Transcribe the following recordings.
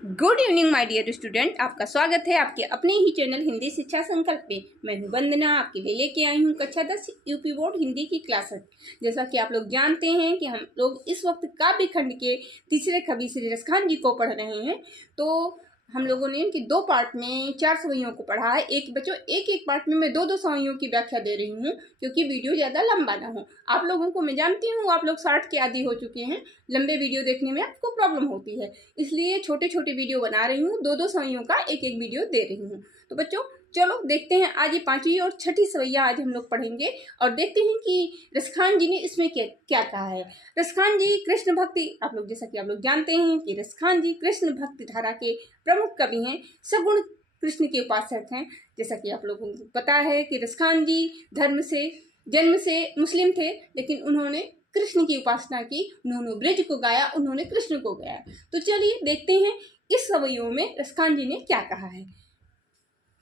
Good evening my dear student, आपका स्वागत है आपके अपने ही चैनल हिंदी शिक्षा संकल्प में। मैं हूं वंदना, आपके लिए लेके आई हूं कक्षा 10 यूपी बोर्ड हिंदी की क्लासेस। जैसा कि आप लोग जानते हैं कि हम लोग इस वक्त काव्य खंड के तीसरे कवि श्री रसखान जी को पढ़ रहे हैं। तो हम लोगों ने इनकी दो पार्ट में 4 सवैयों को पढ़ा है। एक एक पार्ट में मैं दो सवैयों की व्याख्या दे रही हूँ, क्योंकि वीडियो ज़्यादा लंबा ना हो। आप लोगों को मैं जानती हूँ, आप लोग 60 के आदी हो चुके हैं, लंबे वीडियो देखने में आपको प्रॉब्लम होती है, इसलिए छोटे छोटे वीडियो बना रही हूँ। दो सवैयों का एक वीडियो दे रही हूँ। तो बच्चों चलो देखते हैं, आज ये 5वीं और 6ठी सवैया आज हम लोग पढ़ेंगे और देखते हैं कि रसखान जी ने इसमें क्या कहा है। रसखान जी कृष्ण भक्ति, आप लोग जैसा कि आप लोग जानते हैं कि रसखान जी कृष्ण भक्ति धारा के प्रमुख कवि हैं, सगुण कृष्ण के उपासक हैं। जैसा कि आप लोगों को पता है कि रसखान जी जन्म से मुस्लिम थे, लेकिन उन्होंने कृष्ण की उपासना की, उन्होंने ब्रज को गाया, उन्होंने कृष्ण को गाया। तो चलिए देखते हैं इस सवैयों में रसखान जी ने क्या कहा है।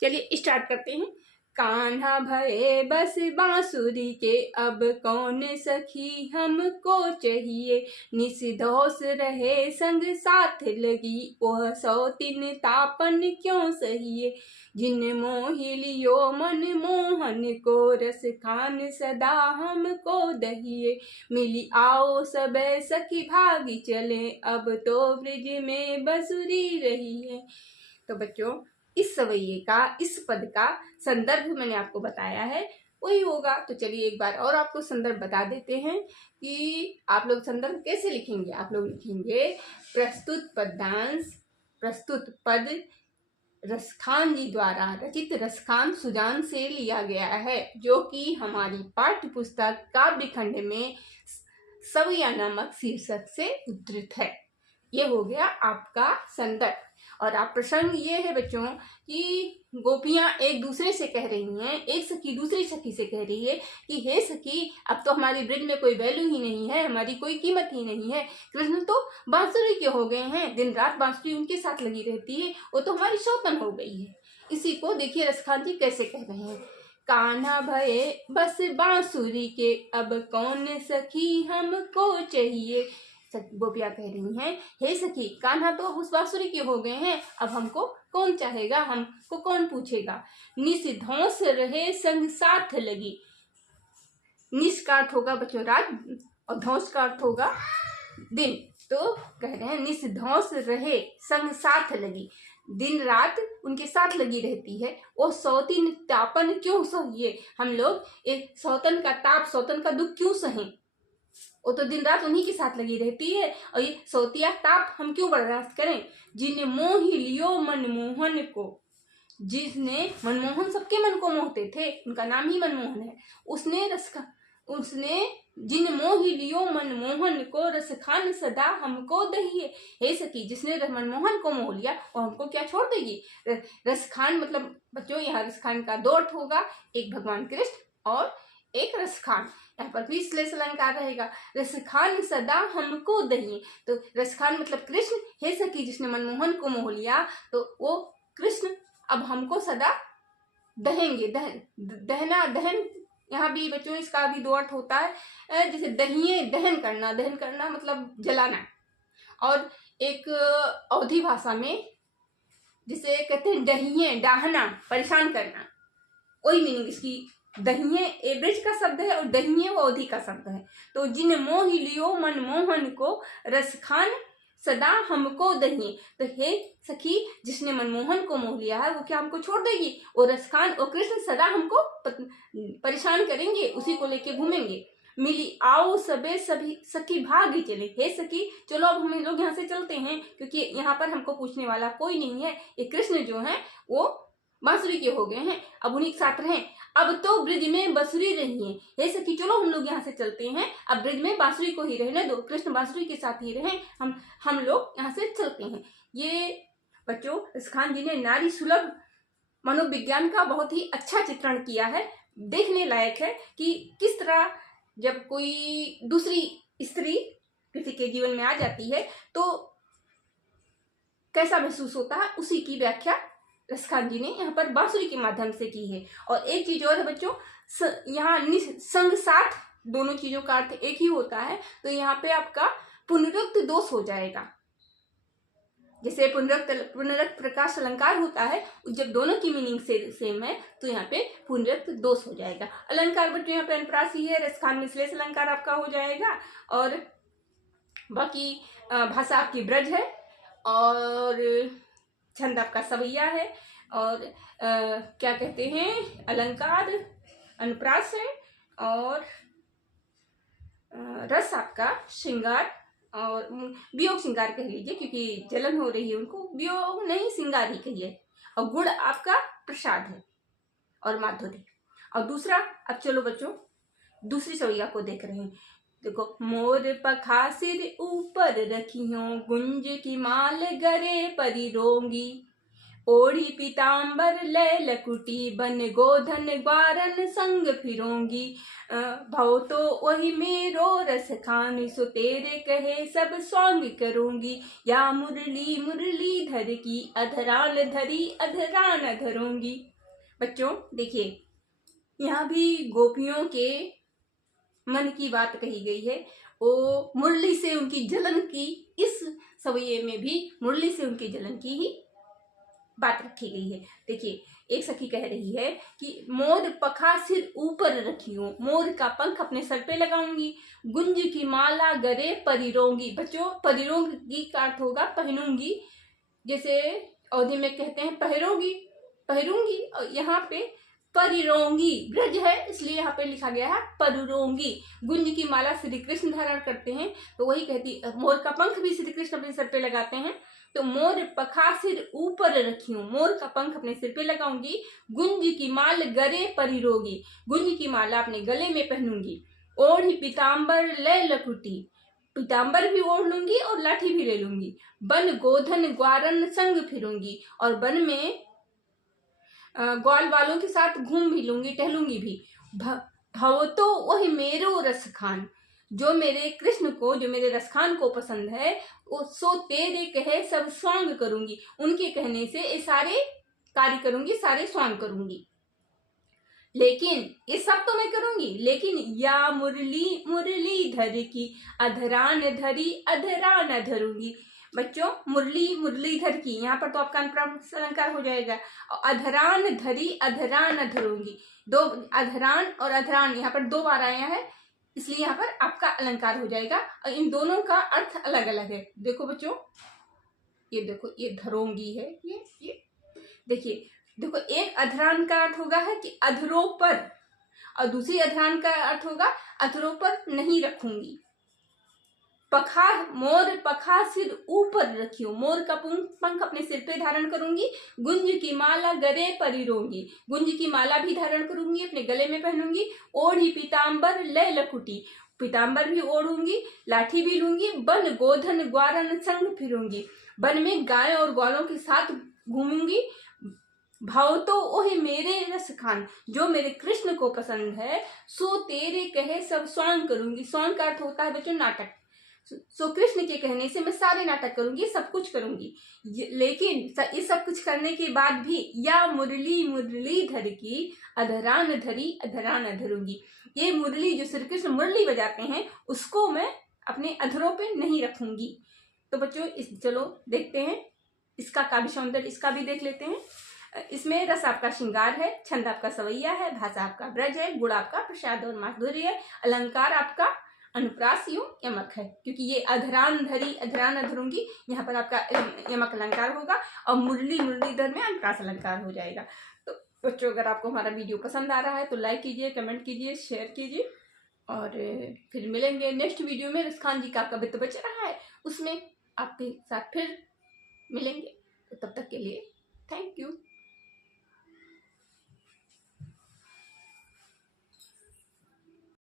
चलिए स्टार्ट करते हैं। कान्हा भये बस बांसुरी के, अब कौन सखी हमको चाहिए। निसदोष रहे संग साथ लगी, वह सौतीन तापन क्यों सहिए। जिन मोहि लियो मन मोहन को, रस खान सदा हमको दहिए। मिली आओ सब सखी भागी चले, अब तो ब्रिज में बंसुरी रही है। तो बच्चों इस सवैये का, इस पद का संदर्भ मैंने आपको बताया है, वही होगा। तो चलिए एक बार और आपको संदर्भ बता देते हैं कि आप लोग संदर्भ कैसे लिखेंगे। आप लोग लिखेंगे प्रस्तुत पद रसखान जी द्वारा रचित रसखान सुजान से लिया गया है, जो कि हमारी पाठ्य पुस्तक काव्य खंड में सवैया नामक शीर्षक से उद्धृत है। ये हो गया आपका संदर्भ। और आप प्रसंग ये है बच्चों कि गोपियां एक दूसरे से कह रही हैं, एक सखी दूसरी सखी से कह रही है कि हे सखी, अब तो हमारी ब्रज में कोई वैल्यू ही नहीं है, हमारी कोई कीमत ही नहीं है। कृष्ण तो बांसुरी के हो गए हैं, दिन रात बांसुरी उनके साथ लगी रहती है, वो तो हमारी सौतन हो गई है। इसी को देखिए रसखान जी कैसे कह रहे हैं। कान्हा भये बस बांसुरी के, अब कौन सखी हमको चाहिए। गोपियां कह रही हैं, हे सखी, कान्हा तो उस बांसुरी के हो गए हैं, अब हमको कौन चाहेगा, हमको कौन पूछेगा। निस रहे संग साथ लगी। निस का अर्थ होगा बच्चों रात, और धौस का अर्थ होगा दिन। तो कह रहे हैं निस रहे संग साथ लगी, दिन रात उनके साथ लगी रहती है। वो सौतीन तापन क्यों सहिए, हम लोग एक सौतन का ताप, सौतन का दुख क्यों सहें। वो तो दिन रात उन्हीं के साथ लगी रहती है, और ये सौतिया ताप हम क्यों बर्दाश्त करें। जिन मोहि लियो मनमोहन को, जिसने मनमोहन सबके मन को मोहते थे, उनका नाम ही मनमोहन है। उसने जिन मोहि लियो मनमोहन को, रसखान सदा हमको दहिए। हे सखी, जिसने मनमोहन को मोह लिया वो हमको क्या छोड़ देगी। रसखान मतलब बच्चों यहाँ रसखान का दो अर्थ होगा, एक भगवान कृष्ण और एक रसखान। यहाँ पर भी श्लेष अलंकार रहेगा। रसखान सदा हमको दहिए, तो रसखान मतलब कृष्ण। हे सखी, जिसने मनमोहन को मोह लिया तो वो कृष्ण अब हमको सदा दहेंगे। दहना, दहन यहाँ भी बच्चों इसका भी दो अर्थ होता है। जैसे दहिए, दहन करना मतलब जलाना। और एक अवधी भाषा में जिसे कहते हैं दहिए, डाहना, परेशान करना, वही मीनिंग इसकी। दहिए एवरेज का शब्द है और दहिए वो अवधि का शब्द है। तो जिन मोहि लियो मनमोहन को, रसखान सदा हमको दहिए। तो हे सखी, जिसने मनमोहन को मोह लिया है वो क्या हमको छोड़ देगी। और रसखान और कृष्ण सदा हमको परेशान करेंगे, उसी को लेके घूमेंगे। मिली आओ सबे सभी सखी भागी चले। हे सखी, चलो अब हम लोग यहाँ से चलते हैं, क्योंकि यहाँ पर हमको पूछने वाला कोई नहीं है। ये कृष्ण जो है वो बांसुरी के हो गए हैं, अब उन्हीं के साथ रहें। अब तो ब्रिज में बांसुरी रही है। हे सखी, चलो हम लोग यहाँ से चलते हैं, अब ब्रिज में बांसुरी को ही रहने दो, कृष्ण बांसुरी के साथ ही रहें, हम लोग यहाँ से चलते हैं। ये बच्चों रसखान जी ने नारी सुलभ मनोविज्ञान का बहुत ही अच्छा चित्रण किया है। देखने लायक है कि किस तरह जब कोई दूसरी स्त्री किसी के जीवन में आ जाती है तो कैसा महसूस होता है, उसी की व्याख्या रसखान जी ने यहाँ पर बांसुरी के माध्यम से की है। और एक चीज और है बच्चों, यहाँ संग साथ दोनों चीजों का अर्थ एक ही होता है, तो यहाँ पे आपका पुनरुक्त दोष हो जाएगा। जैसे पुनरुक्त प्रकाश अलंकार होता है, जब दोनों की मीनिंग सेम है तो यहाँ पे पुनरुक्त दोष हो जाएगा। अलंकार बच्चों यहाँ पे अनुप्रास ही है, रसखान मिश्लेष अलंकार आपका हो जाएगा, और बाकी भाषा आपकी ब्रज है, और छंद आपका सवैया है, और क्या कहते हैं, अलंकार अनुप्रास है, और रस आपका श्रृंगार और वियोग श्रृंगार कह लीजिए, क्योंकि जलन हो रही है उनको, वियोग नहीं श्रृंगार ही कहिए, और गुड़ आपका प्रसाद है और माधुरी। और दूसरा, अब चलो बच्चों दूसरी सवैया को देख रहे हैं। देखो, मोर पखा सिर ऊपर रखियो, गुंज की माल गरे परी रोंगी, ओढ़ी पीताम्बर लय लकुटी, बन गोधन ग्वारन संग फिरोंगी, भव तो वही मेरो रस खान, सो तेरे कहे सब स्वांग करूंगी, या मुरली मुरली धर की, अधरान धरी अधरान धरूंगी। बच्चों देखिए, यहाँ भी गोपियों के मन की बात कही गई है, वो मुरली से उनकी जलन की, इस सवैये में भी मुरली से उनकी जलन की ही बात रखी गई है। देखिए, एक सखी कह रही है कि मोर पखा सिर ऊपर रखियो, मोर का पंख अपने सर पे लगाऊंगी, गुंज की माला गरे परिरोंगी। बच्चों, परिरोंगी का अर्थ होगा पहनूंगी, जैसे अवधि में कहते हैं पहरोगी, पहरूंगी, और यहाँ पे परिरोंगी ब्रज है, इसलिए यहाँ पे लिखा गया है परुरोंगी। गुंज की माला श्री कृष्ण धारण करते हैं, तो वही कहती, मोर का पंख भी श्री कृष्ण अपने सर पे लगाते हैं, तो मोर पखा सिर ऊपर रखियो, मोर का पंख अपने सिर पे लगाऊंगी, गुंज की माल गरे परिरोगी, गुंज की माला अपने गले में पहनूंगी, ओढ़ी पीताम्बर लय लकुटी, पीताम्बर भी ओढ़ लूंगी और लाठी भी ले लूंगी, बन गोधन ग्वारन संग फिरूंगी, और वन में ग्वाल वालों के साथ घूम भी लूंगी, टहलूंगी भी, भव तो वही मेरो रस खान, जो मेरे कृष्ण को, जो मेरे रसखान को पसंद है, वो सो तेरे कहे सब स्वांग करूंगी, उनके कहने से ये सारे कार्य करूंगी, सारे स्वांग करूंगी। लेकिन ये सब तो मैं करूंगी, लेकिन या मुरली मुरली धर की, अधरान धरी अधरान धरूंगी। बच्चों, मुरली मुरलीधर की, यहाँ पर तो आपका अनुप्रास अलंकार हो जाएगा, और अधरान धरी अधरान धरूंगी, दो अधरान और अधरान यहाँ पर दो बार आया है, इसलिए यहाँ पर आपका अलंकार हो जाएगा, और इन दोनों का अर्थ अलग अलग है। देखो बच्चों, ये देखो, ये धरोंगी है, ये देखिए, देखो, एक अधरान का अर्थ होगा है कि अधरों पर, और दूसरी अधरान का अर्थ होगा अधरों पर नहीं रखूंगी। पखा, मोर पखा सिर ऊपर रखियो, मोर का पंख अपने सिर पे धारण करूंगी, गुंज की माला गले परिरोंगी, गुंज की माला भी धारण करूंगी, अपने गले में पहनूंगी, ओढ़ी पीताम्बर लय लकुटी, पीताम्बर भी ओढ़ूंगी, लाठी भी लूंगी, बन गोधन ग्वारन संग फिरूंगी, वन में गाय और ग्वालों के साथ घूमूंगी, भाव तो ओहे मेरे रस खान, जो मेरे कृष्ण को पसंद है, सो तेरे कहे सब स्वांग करूंगी। स्वांग का अर्थ होता है बच्चों नाटक, सो कृष्ण के कहने से मैं सारे नाटक करूंगी, सब कुछ करूंगी। लेकिन ये सब कुछ करने के बाद भी, या मुरली मुरली धर की, अधरान धरी अधरान धरूंगी, ये मुरली जो श्री कृष्ण मुरली बजाते हैं, उसको मैं अपने अधरों पे नहीं रखूंगी। तो बच्चों, चलो देखते हैं इसका काव्य सौंदर्य, इसका भी देख लेते हैं। इसमें रस आपका श्रृंगार है, छंद आपका सवैया है, भाषा आपका ब्रज है, गुण आपका प्रसाद और माधुर्य है, अलंकार आपका अनुप्रास यमक है, क्योंकि ये अधरान धरी अधरान धरूंगी, यहाँ पर आपका यमक अलंकार होगा, और मुरली मुरलीधर में अनुप्रास अलंकार हो जाएगा। तो बच्चों, अगर आपको हमारा वीडियो पसंद आ रहा है तो लाइक कीजिए, कमेंट कीजिए, शेयर कीजिए, और फिर मिलेंगे नेक्स्ट वीडियो में। रसखान जी का कवित्व बच रहा है, उसमें आपके साथ फिर मिलेंगे। तो तब तक के लिए थैंक यू।